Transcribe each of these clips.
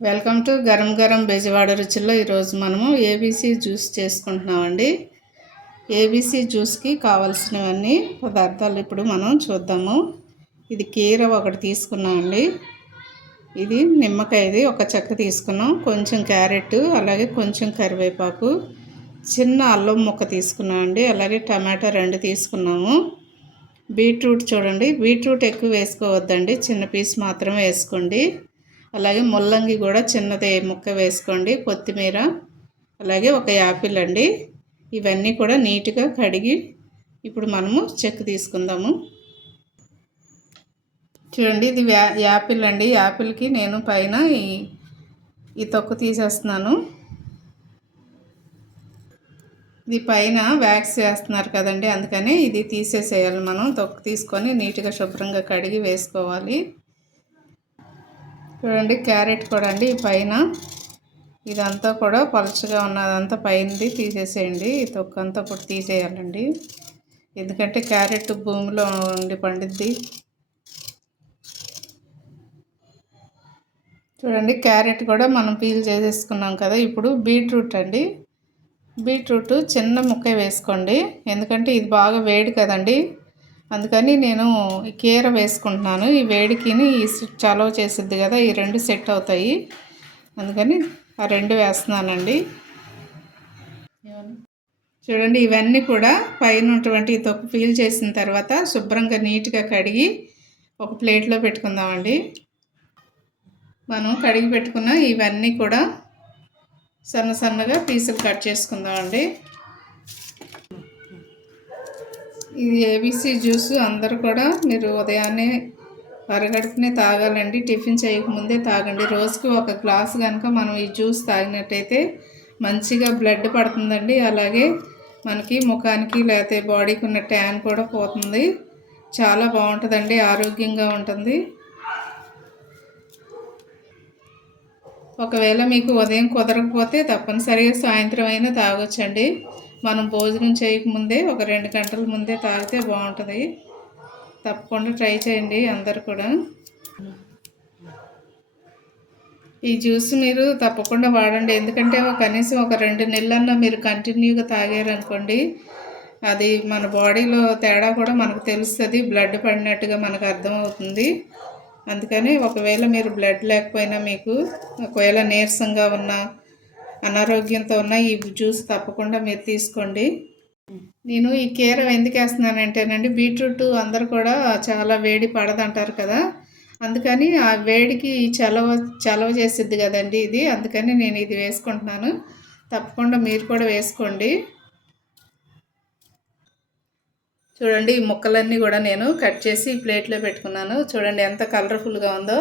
Welcome to గరం గరం బెజవాడ రుచుల్లో. ఈరోజు మనము ఏబీసీ జ్యూస్ చేసుకుంటున్నామండి. ఏబీసీ జ్యూస్కి కావాల్సినవన్నీ పదార్థాలు ఇప్పుడు మనం చూద్దాము. ఇది కీర ఒకటి తీసుకున్నామండి. ఇది నిమ్మకాయది ఒక చెక్క తీసుకున్నాం. కొంచెం క్యారెట్, అలాగే కొంచెం కరివేపాకు, చిన్న అల్లం ముక్క తీసుకున్నామండి. అలాగే టమాటా 2 తీసుకున్నాము. బీట్రూట్ చూడండి, బీట్రూట్ ఎక్కువ వేసుకోవద్దండి, చిన్న పీస్ మాత్రమే వేసుకోండి. అలాగే ముల్లంగి కూడా చిన్నదే ముక్క వేసుకోండి. కొత్తిమీర, అలాగే ఒక యాపిల్ అండి. ఇవన్నీ కూడా నీట్గా కడిగి ఇప్పుడు మనము చెక్కు తీసుకుందాము. చూడండి, ఇది యాపిల్ అండి. యాపిల్కి నేను పైన ఈ తొక్కు తీసేస్తున్నాను. ఇది పైన వ్యాక్స్ వేస్తున్నారు కదండి, అందుకని ఇది తీసేసేయాలి. మనం తొక్కు తీసుకొని నీట్గా శుభ్రంగా కడిగి వేసుకోవాలి. చూడండి, క్యారెట్ కూడా అండి, పైన ఇదంతా కూడా పలుచగా ఉన్నదంతా పైనది తీసేసేయండి. ఈ తొక్కంతా ఇప్పుడు తీసేయాలండి, ఎందుకంటే క్యారెట్ భూమిలో ఉండి పండిద్ది. చూడండి, క్యారెట్ కూడా మనం పీల్ చేసేసుకున్నాం కదా. ఇప్పుడు బీట్రూట్ అండి, బీట్రూట్ చిన్న ముక్క వేసుకోండి, ఎందుకంటే ఇది బాగా వేడి కదండి, అందుకని నేను ఈ కీర వేసుకుంటున్నాను. ఈ వేడికిని ఈ చలవ చేసిద్ది కదా, ఈ 2 సెట్ అవుతాయి, అందుకని ఆ 2 వేస్తున్నానండి. చూడండి, ఇవన్నీ కూడా పైన ఉన్నటువంటి తొక్కు పీల్ చేసిన తర్వాత శుభ్రంగా నీట్గా కడిగి ఒక ప్లేట్లో పెట్టుకుందామండి. మనం కడిగి పెట్టుకున్న ఇవన్నీ కూడా సన్న సన్నగా పీసులు కట్ చేసుకుందామండి. ఇది ఏబీసీ జ్యూస్ అందరూ కూడా మీరు ఉదయాన్నే అరగడుపునే తాగాలండి. టిఫిన్ చేయకముందే తాగండి. రోజుకి 1 గ్లాసు కనుక మనం ఈ జ్యూస్ తాగినట్టయితే మంచిగా బ్లడ్ పడుతుందండి. అలాగే మనకి ముఖానికి లేకపోతే బాడీకి ఉన్న ట్యాన్ కూడా పోతుంది. చాలా బాగుంటుందండి, ఆరోగ్యంగా ఉంటుంది. ఒకవేళ మీకు ఉదయం కుదరకపోతే తప్పనిసరిగా సాయంత్రం అయినా తాగొచ్చండి. మనం భోజనం చేయకముందే 1-2 గంటల ముందే తాగితే బాగుంటుంది. తప్పకుండా ట్రై చేయండి అందరు కూడా. ఈ జ్యూస్ మీరు తప్పకుండా వాడండి, ఎందుకంటే కనీసం 2 నెలలన్నా మీరు కంటిన్యూగా తాగారనుకోండి, అది మన బాడీలో తేడా కూడా మనకు తెలుస్తుంది, బ్లడ్ పడినట్టుగా మనకు అర్థమవుతుంది. అందుకని ఒకవేళ మీరు బ్లడ్ లేకపోయినా, మీకు ఒకవేళ నీరసంగా ఉన్న, అనారోగ్యంతో ఉన్న, ఈ జ్యూస్ తప్పకుండా మీరు తీసుకోండి. నేను ఈ కీర ఎందుకు వేస్తున్నానంటేనండి, బీట్రూట్ అందరు కూడా చాలా వేడి పడదంటారు కదా, అందుకని ఆ వేడికి చలవ చేసిద్ది కదండి ఇది, అందుకని నేను ఇది వేసుకుంటున్నాను. తప్పకుండా మీరు కూడా వేసుకోండి. చూడండి, ఈ ముక్కలన్నీ కూడా నేను కట్ చేసి ప్లేట్లో పెట్టుకున్నాను. చూడండి ఎంత కలర్ఫుల్గా ఉందో.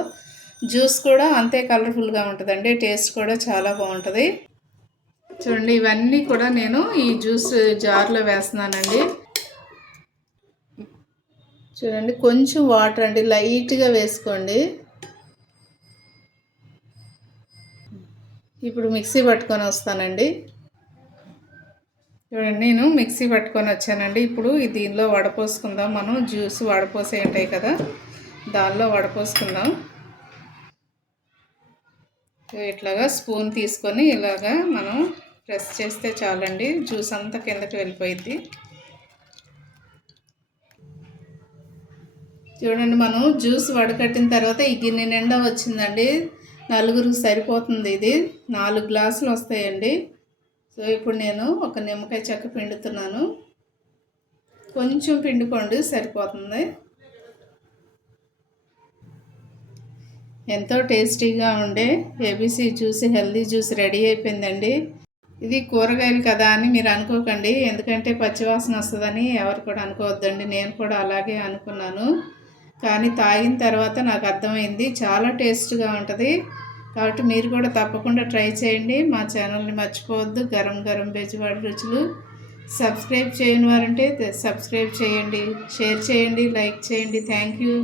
జ్యూస్ కూడా అంతే కలర్ఫుల్గా ఉంటుందండి, టేస్ట్ కూడా చాలా బాగుంటుంది. చూడండి, ఇవన్నీ కూడా నేను ఈ జ్యూస్ జార్లో వేస్తున్నానండి. చూడండి, కొంచెం వాటర్ అండి, లైట్గా వేసుకోండి. ఇప్పుడు మిక్సీ పట్టుకొని వస్తానండి. చూడండి, నేను మిక్సీ పట్టుకొని వచ్చానండి. ఇప్పుడు దీనిలో వడపోసుకుందాం. మనం జ్యూస్ వడపోసే ఉంటాయి కదా, దానిలో వడపోసుకుందాం. ఇట్లాగా స్పూన్ తీసుకొని ఇలాగా మనం ప్రెస్ చేస్తే చాలండి, జ్యూస్ అంతా కిందకి వెళ్ళిపోయింది. చూడండి, మనం జ్యూస్ వడకట్టిన తర్వాత ఈ గిన్నె నిండా వచ్చిందండి. 4గురికి సరిపోతుంది. ఇది 4 గ్లాసులు వస్తాయండి. సో ఇప్పుడు నేను ఒక నిమ్మకాయ చెక్క పిండుతున్నాను. కొంచెం పిండుకోండి, సరిపోతుంది. ఎంతో టేస్టీగా ఉండే ABC juice, healthy juice ready అయిపోయిందండి. ఇది కూరగాయలు కదా అని మీరు అనుకోకండి, ఎందుకంటే పచ్చివాసన వస్తుందని ఎవరు కూడా అనుకోవద్దండి. నేను కూడా అలాగే అనుకున్నాను, కానీ తాగిన తర్వాత నాకు అర్థమైంది చాలా టేస్ట్గా ఉంటుంది. కాబట్టి మీరు కూడా తప్పకుండా ట్రై చేయండి. మా ఛానల్ని మర్చిపోవద్దు, గరం గరం బెజవాడ రుచులు. సబ్స్క్రైబ్ చేయని వారంటే సబ్స్క్రైబ్ చేయండి, షేర్ చేయండి, లైక్ చేయండి. Thank you.